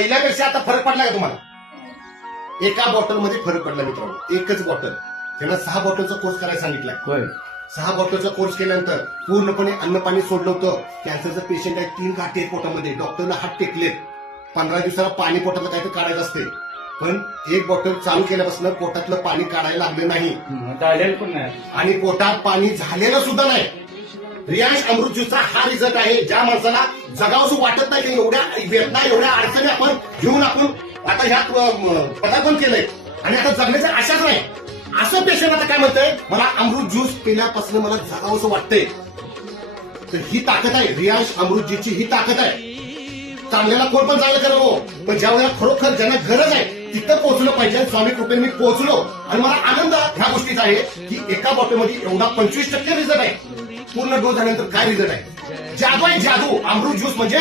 पहिल्यापेक्षा आता फरक पडला का तुम्हाला? एका बॉटलमध्ये फरक पडला मित्रांनो, एकच बॉटल. त्यांना 6 बॉटलचा कोर्स करायला सांगितलाय. होय. 6 बॉटलचा कोर्स केल्यानंतर पूर्णपणे अन्न पाणी सोडलं होतं. कॅन्सरचं पेशंट आहे, 3 गाठी आहेत पोटामध्ये, डॉक्टरला हात टेकलेत. 15 दिवसाला पाणी पोटातलं काहीतरी काढायचं असते, पण एक बॉटल चालू केल्यापासून पोटातलं पाणी काढायला लागलं नाही झालेलं पण नाही आणि पोटात पाणी झालेलं सुद्धा नाही. रियांश अमृत ज्यूसचा हा रिझल्ट आहे. ज्या माणसाला जगावंसं वाटत नाही की एवढ्या वेदना एवढ्या अडचणी आपण घेऊन आपण आता ह्यात पदार्पण केलंय आणि आता जगण्याच्या आशाच नाही, असं पेशंट आता काय म्हणतंय, मला अमृत ज्यूस पिल्यापासून मला जगावंसं वाटतंय. तर ही ताकद आहे रियांश अमृत ज्यूसची, ही ताकद आहे. चांगल्याला कोण पण चांगलं करत हो, पण ज्या वेळेला खरोखर ज्यांना गरज आहे तिथं पोहोचलं पाहिजे. स्वामी कृपेने मी पोहोचलो आणि मला आनंद ह्या गोष्टीचा आहे की एका बॉटलमध्ये एवढा 25% रिझल्ट आहे. पूर्ण डोस झाल्यानंतर काय रिझल्ट आहे, जादू आहे जादू. अमृत ज्यूस म्हणजे